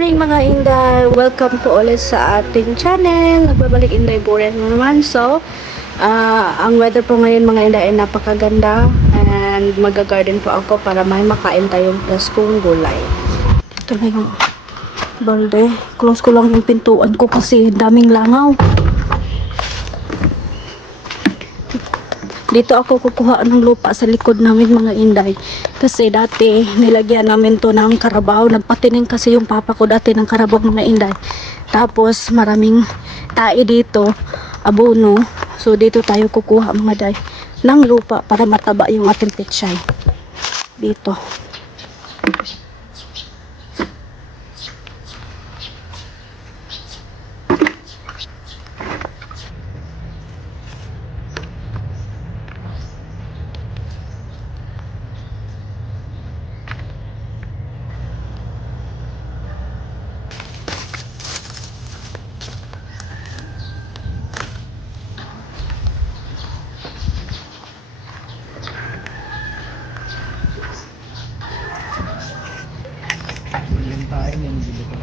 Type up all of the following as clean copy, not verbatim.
morning mga Inday! Welcome po ulit sa ating channel. Nagbabalik Inday Boren naman. So, ang weather po ngayon mga Inday ay napakaganda. And mag-garden po ako para may makain tayong preskong gulay. Ito na yung balde. Close ko lang yung pintuan ko kasi daming langaw. Dito ako kukuha ng lupa sa likod namin mga Inday. Kasi dati nilagyan namin to ng karabaw. Nagpatining kasi yung papa ko dati ng karabaw mga Inday. Tapos maraming tae dito, abono. So dito tayo kukuha mga Day ng lupa para mataba yung ating pechay. Dito.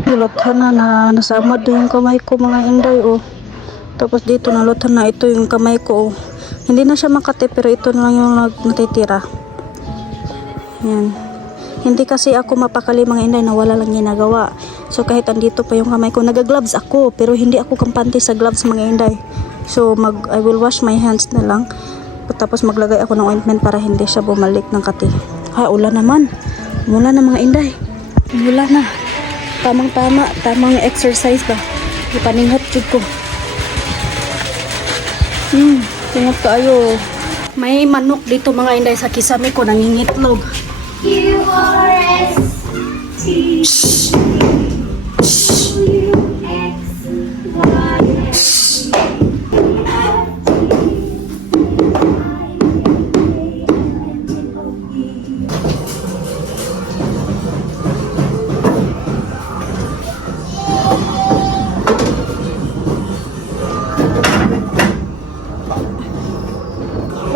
Naluthan na nasama doon yung kamay ko mga Inday oh. Tapos dito naluthan na ito yung kamay ko oh. Hindi na siya makati pero ito na lang yung natitira. Yan. Hindi kasi ako mapakali mga Inday na wala lang ginagawa. So kahit andito pa yung kamay ko, nagagloves ako pero hindi ako kampante sa gloves mga Inday. So I will wash my hands na lang. Tapos maglagay ako ng ointment para hindi siya bumalik ng kati. Ulan naman. Mula na mga Inday. Mula na. Tamang exercise ba? Ipaninghot jud ko. Tingot kaayo. May manok dito mga Inday sa kisame ko nangingitlog.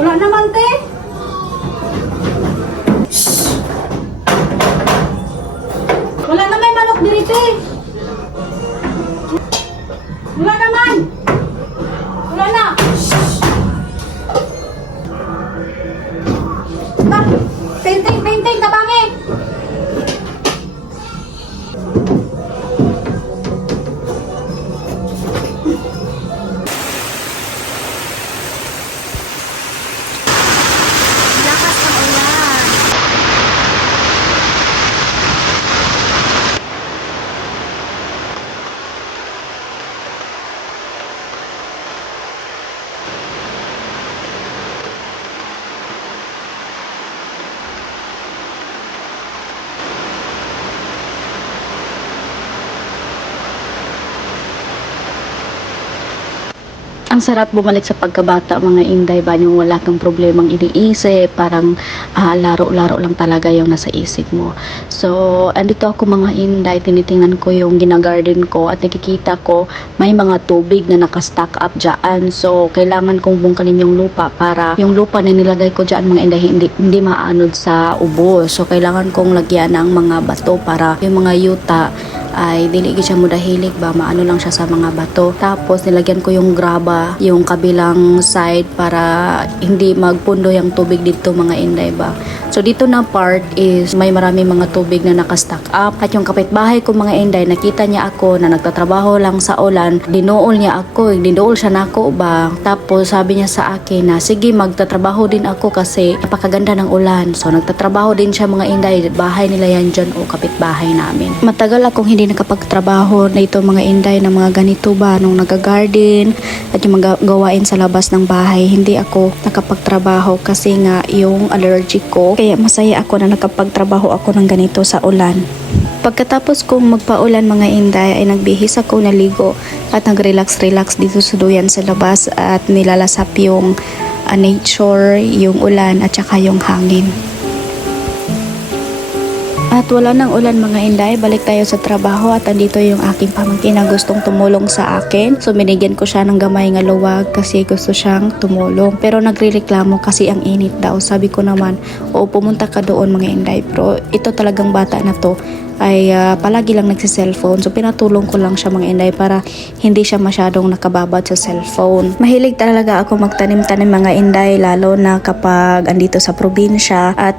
Wala naman, te. Wala naman manok diri, te. Wala naman. Wala na. Painting, tabangi. Ang sarap bumalik sa pagkabata mga Inday ba, yung wala kang problemang iniisip, parang laro-laro lang talaga yung nasa isip mo. So andito ako mga Inday, tinitingnan ko yung ginagarden ko at nakikita ko may mga tubig na nakastack up dyan. So kailangan kong bungkalin yung lupa para yung lupa na nilagay ko dyan mga Inday hindi maanod sa ubo. So kailangan kong lagyan ng mga bato para yung mga yuta ay dili siya mo dahilig ba, maano lang siya sa mga bato. Tapos nilagyan ko yung graba yung kabilang side para hindi magpundo yung tubig dito mga Inday ba. So dito na part is may marami mga tubig na nakastack up at yung kapitbahay ko mga Inday, nakita niya ako na nagtatrabaho lang sa ulan, dinuol niya ako, dinuol siya nako ba. Tapos sabi niya sa akin na sige magtatrabaho din ako kasi napakaganda ng ulan. So nagtatrabaho din siya mga Inday, bahay nila yan dyan o kapitbahay namin. Matagal akong hindi nakapagtrabaho na ito mga Inday ng mga ganito ba, nung nag-garden at yung mga gawain sa labas ng bahay. Hindi ako nakapagtrabaho kasi nga yung allergic ko. Kaya masaya ako na nakapagtrabaho ako ng ganito sa ulan. Pagkatapos kong magpaulan mga Inday ay nagbihis ako naligo at nag-relax dito sa duyan sa labas at nilalasap yung nature, yung ulan at saka yung hangin. At wala nang ulan mga inday, balik tayo sa trabaho at andito yung aking pamangkin na gustong tumulong sa akin. So binigyan ko siya ng gamay nga luwag kasi gusto siyang tumulong. Pero nagrereklamo kasi ang init daw. Sabi ko naman, o pumunta ka doon mga inday. Pero ito talagang bata na to ay palagi lang nagsi-cellphone. So pinatulong ko lang siya mga inday para hindi siya masyadong nakababad sa cellphone. Mahilig talaga ako magtanim-tanim mga inday lalo na kapag andito sa probinsya at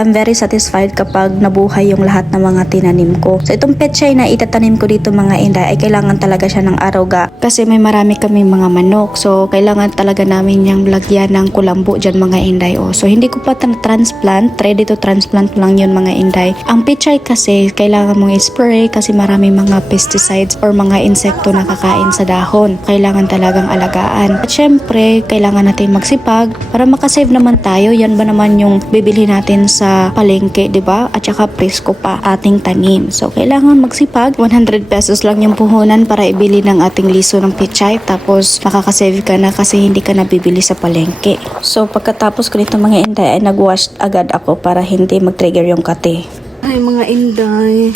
I'm very satisfied kapag nabuhay yung lahat ng mga tinanim ko. So itong pechay na itatanim ko dito mga inday ay kailangan talaga siya ng aroga kasi may marami kaming mga manok. So kailangan talaga namin yung lagyan ng kulambo dyan mga inday. So hindi ko pa transplant, ready to transplant lang yun mga inday. Ang pechay kasi kailangan mong i-spray kasi marami mga pesticides or mga insekto na kakain sa dahon. Kailangan talagang alagaan. At syempre, kailangan natin magsipag para makasave naman tayo. Yan ba naman yung bibili natin sa palengke, 'di ba? At saka presko pa ating tanim. So kailangan magsipag. 100 pesos lang yung puhunan para ibili ng ating liso ng pechay. Tapos makakasave ka na kasi hindi ka nabibili sa palengke. So pagkatapos ko nito mga inday ay nagwash agad ako para hindi mag-trigger yung kate. Ay mga inday,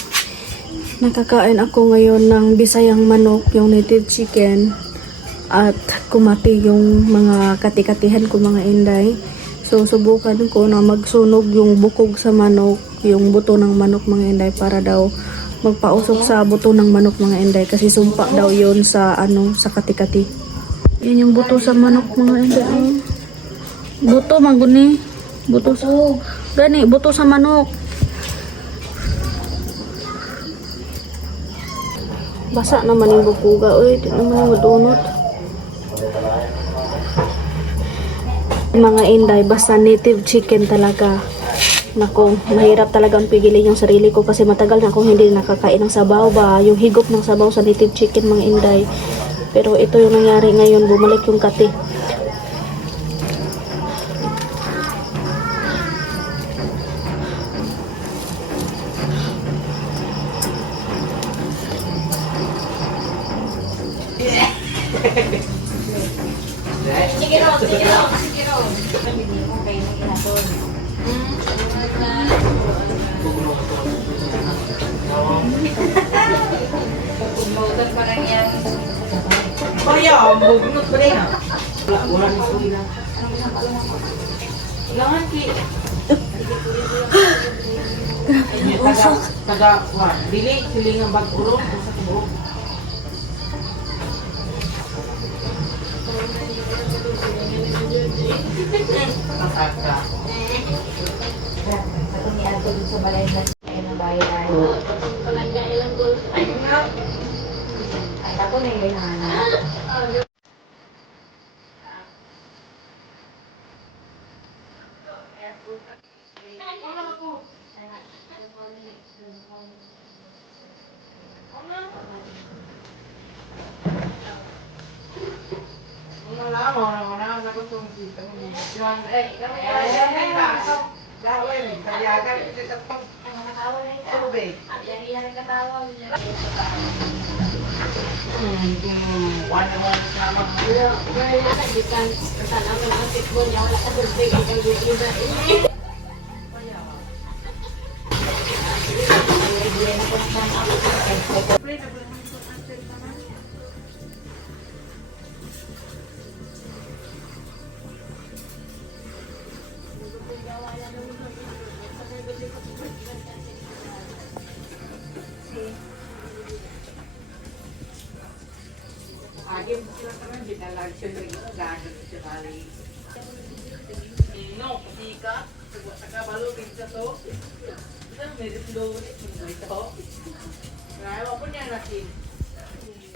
nakakain ako ngayon ng bisayang manok, yung native chicken, at kumati yung mga kati-katihan ko mga inday. So subukan ko na magsunog yung bukog sa manok, yung buto ng manok mga inday para daw magpausok sa buto ng manok mga inday kasi sumpa daw yon sa sa kati-kati. Yan yung buto sa manok mga inday. Buto mangguni, buto sa gani, buto sa manok. Basa naman yung bukuga. Uy, di naman yung madunot. Mga inday, basta native chicken talaga. Naku, mahirap talagang pigilin yung sarili ko kasi matagal na akong hindi nakakain ng sabaw ba. Yung higop ng sabaw sa native chicken mga inday. Pero ito yung nangyari ngayon, bumalik yung kati. Dili silingan bag-urong sa tubo.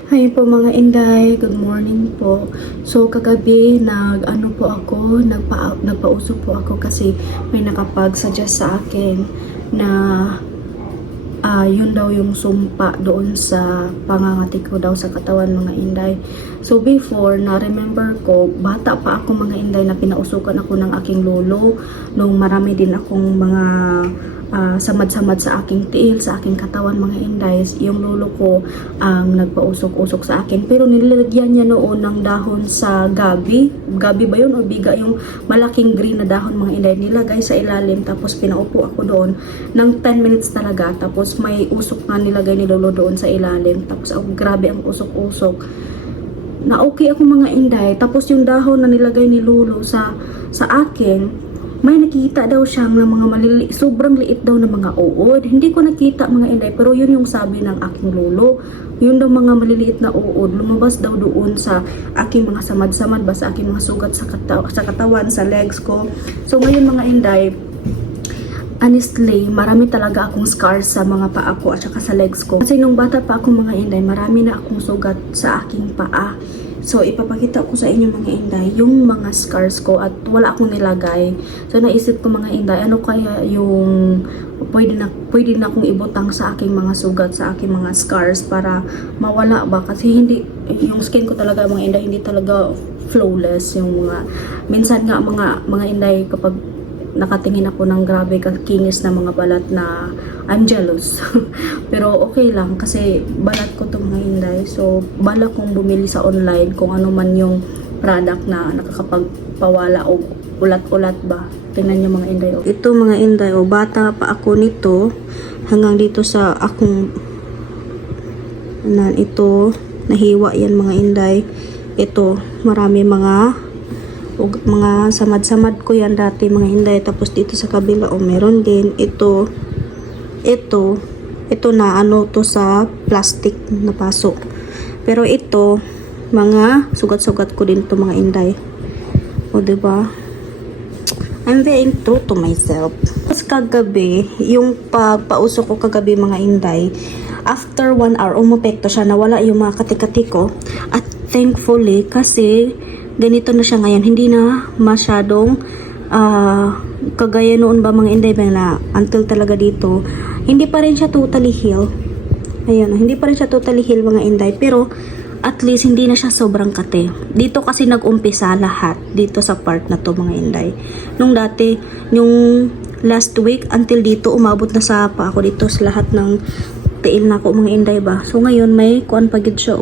Hi po mga inday, good morning po. So kagabi nagpausok po ako kasi may nakapag-suggest sa akin na yun daw yung sumpa doon sa pangangati ko daw sa katawan mga inday. So before, na-remember ko, bata pa ako mga inday na pinausukan ako ng aking lolo nung marami din akong mga samad-samad sa aking tiil, sa aking katawan mga inday. Yung lolo ko ang nagpausok-usok sa akin, pero nilagyan niya noon ng dahon sa gabi ba yun o biga, yung malaking green na dahon mga inday, nilagay sa ilalim, tapos pinaupo ako doon ng 10 minutes talaga, tapos may usok nga nilagay ni lolo doon sa ilalim, tapos grabe ang usok-usok na okay ako mga inday. Tapos yung dahon na nilagay ni lolo sa akin, may nakita daw siyang ng mga sobrang liit daw na mga uod. Hindi ko nakita mga inday, pero yun yung sabi ng aking lolo. Yun daw mga maliliit na uod, lumabas daw doon sa aking mga samad-samad ba, sa aking mga sugat sa katawan, sa legs ko. So ngayon mga inday, honestly, marami talaga akong scars sa mga paa ko at saka sa legs ko. Kasi nung bata pa ako mga inday, marami na akong sugat sa aking paa. So, ipapakita ko sa inyo mga inday yung mga scars ko at wala akong nilagay. So, naisip ko mga inday, ano kaya yung pwede na akong ibutang sa aking mga sugat, sa aking mga scars para mawala ba? Kasi hindi, yung skin ko talaga mga inday, hindi talaga flawless. Yung mga, minsan nga mga inday kapag nakatingin ako ng grabe kakinis na mga balat na I'm jealous. Pero okay lang kasi balat ko to mga inday. So balak kong bumili sa online kung ano man yung product na nakakapagpawala o ulat-ulat ba. Tingnan niyo mga inday. Ito mga inday, bata pa ako nito hanggang dito sa akong ito nahiwa yan mga inday. Ito marami mga samad-samad ko yan dati mga inday. Tapos dito sa kabila meron din ito na ano to sa plastic na paso, pero ito mga sugat-sugat ko din to mga inday. O diba, I'm being true to myself. Tapos kagabi, yung pagpausok ko kagabi mga inday, after 1 hour umapekto siya, nawala yung mga katikati ko. At thankfully kasi ganito na siya ngayon, hindi na masyadong kagaya noon ba mga inday na until talaga dito, hindi pa rin siya totally heal. Ayun, hindi pa rin siya totally heal mga inday, pero at least hindi na siya sobrang kate. Dito kasi nag-umpisa lahat dito sa part na to mga inday. Nung dati, yung last week until dito umabot na sa pa ako dito sa lahat ng tiil na ko mga inday ba. So ngayon may kuan pagid siya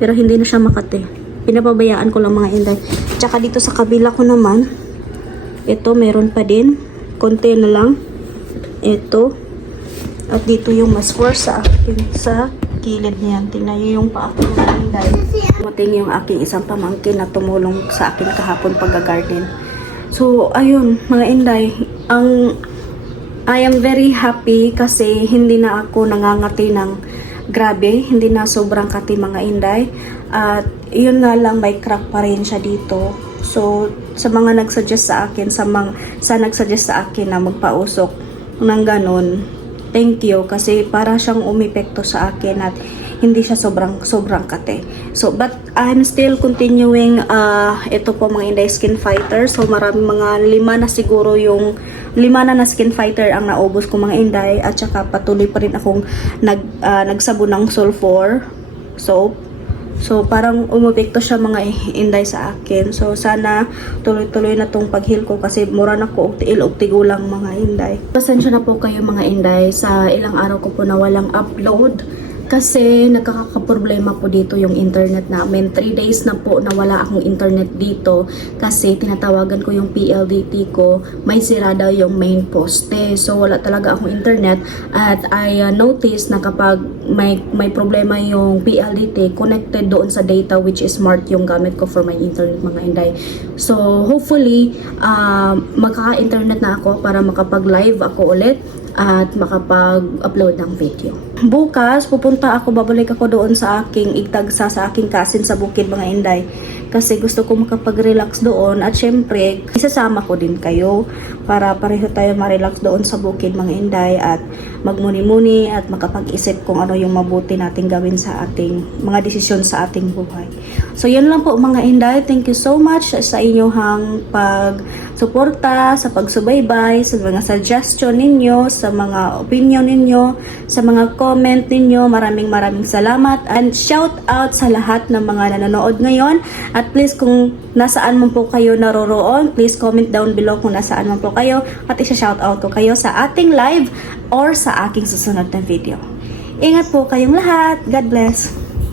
pero hindi na siya makate. Pinapabayaan ko lang mga inday. Tsaka dito sa kabila ko naman, ito meron pa din, konti na lang. Ito. At dito yung mas worse sa akin, sa gilid niyan. Tingnan nyo yung paa ko mga inday. Dumating yung aking isang pamangkin na tumulong sa akin kahapon pag-garden. So, ayun, mga inday, I am very happy kasi hindi na ako nangangati ng grabe, hindi na sobrang kati mga inday. At yun nga lang, may crack pa rin siya dito. So, sa mga nagsuggest sa akin, sa nagsuggest sa akin na magpausok ng ganon, thank you kasi para siyang umepekto sa akin at hindi siya sobrang kate. So, but I'm still continuing ito po mga inday skin fighter. So, marami mga 5 na siguro yung 5 na skin fighter ang naubos ko mga inday, at saka patuloy pa rin akong nagsabon ng sulfur soap. So, parang umepekto siya mga inday sa akin. So, sana tuloy-tuloy na tong pag-heal ko kasi mura na ko og tigulang mga inday. Pasensya na po kayo mga inday sa ilang araw ko po na walang upload. Kasi nagkakaproblema po dito yung internet namin. 3 days na po na wala akong internet dito kasi tinatawagan ko yung PLDT ko, may sira daw yung main poste. So wala talaga akong internet at I noticed na kapag may problema yung PLDT, connected doon sa data which is smart yung gamit ko for my internet mga inday. So hopefully magkaka-internet na ako para makapag-live ako ulit at makapag-upload ng video. Bukas, babalik ako doon sa aking igtagsa sa aking kasin sa bukid mga inday. Kasi gusto ko makapag-relax doon at syempre, isasama ko din kayo para pareho tayo ma-relax doon sa bukid mga inday at magmuni-muni at makapag-isip kung ano yung mabuti nating gawin sa ating mga desisyon sa ating buhay. So, yun lang po mga inday. Thank you so much sa inyong suporta, sa pagsubaybay, sa mga suggestion ninyo, sa mga opinion ninyo, sa mga comment ninyo. Maraming salamat and shout out sa lahat ng mga nanonood ngayon. At please kung nasaan man po kayo naroroon, please comment down below kung nasaan man po kayo at isa-shout out ko kayo sa ating live or sa aking susunod na video. Ingat po kayong lahat. God bless.